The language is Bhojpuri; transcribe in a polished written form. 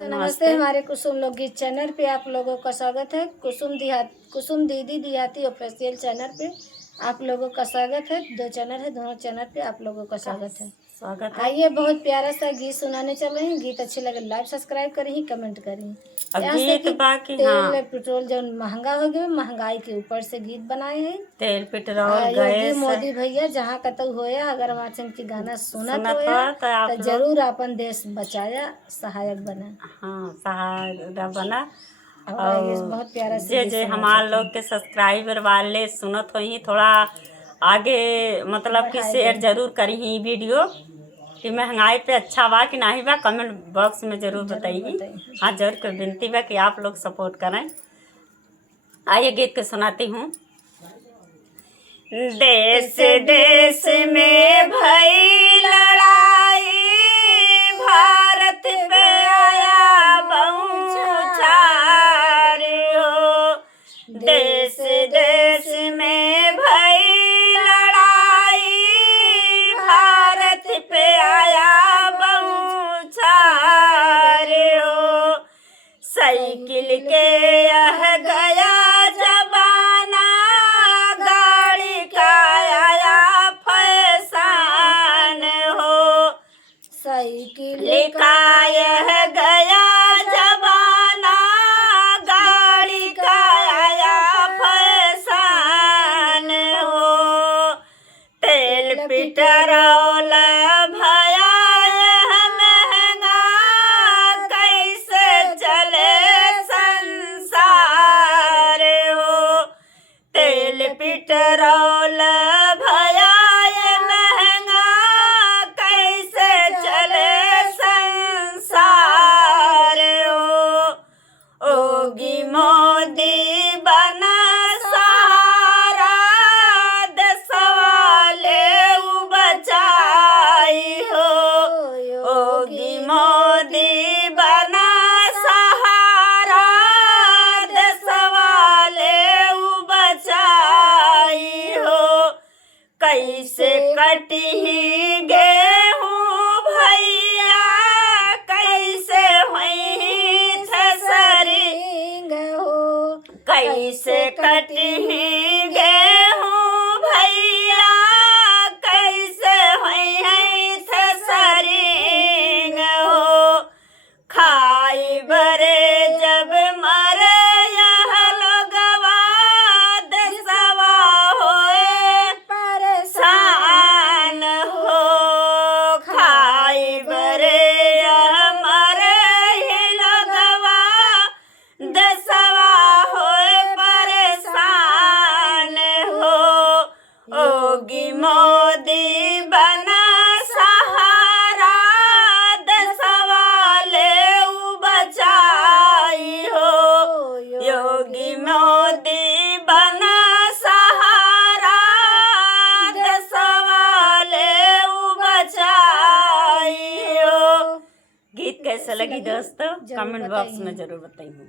तो नमस्ते हमारे कुसुम लोकगीत चैनल पे आप लोगों का स्वागत है। कुसुम दीदी देहाती ऑफिशियल चैनल पे आप लोगों का स्वागत है। दो चैनल है, दोनों चैनल पे आप लोगों का स्वागत है। आइए बहुत प्यारा सा गीत सुनाने चल रहे हैं। गीत अच्छे लगे लाइक सब्सक्राइब करें, कमेंट करें। तेल पेट्रोल जो महंगा हो गया, महंगाई के ऊपर से गीत बनाए हैं। तेल पेट्रोल योगी मोदी भैया जहाँ कतौ होया, अगर हमारे की गाना सुनत होया तो जरूर अपन देश बचाया, सहायक बना। हाँ, सहायक बना। और बहुत प्यारा से जे हमारे लोग के सब्सक्राइबर वाले सुनत हो ही, थोड़ा आगे मतलब कि शेयर जरूर करी ही वीडियो कि महंगाई पे अच्छा बा कि नहीं बा, कमेंट बॉक्स में जरूर बताइए। हाँ, जरूर कर विनती बा कि आप लोग सपोर्ट करें। आइए गीत के सुनाती हूँ। देश देश में भई लड़ाई, भारत पे आया बहुचार हो। देश देश में भई लड़ाई, भारत पे आया बहुचार हो। साइकिल के यह गया जमाना, गाड़ी का आया फैशन हो। साइकिल का यह गया जमाना, गाड़ी का आया फैशन हो। तेल पेट्रोल भया यह महंगा, कैसे चले संसार हो। तेल पेट्रोल भया ये महंगा, कैसे चले संसार हो। योगी मोदी बना सहारा, देशवा ले बचाई हो। योगी मोदी बना सहारा, देशवा ले बचाई हो। कैसे कटी गेहूं भैया, कैसे हुई थसरी हो। कैसे कटी गेहूं भैया, कैसे हुई थसरी हो। खाई बरे जब मरे यह लोगवा, देशवा होए परेशान हो। खाई बरे यह मरे यह लोगवा, देशवा होए परेशान हो। योगी मोदी बना सहारा, देशवा ले बचाई हो। योगी मोदी बना सहारा, देशवा ले बचाई हो। गीत कैसा लगी दोस्तों, कमेंट बॉक्स में जरूर बताइए।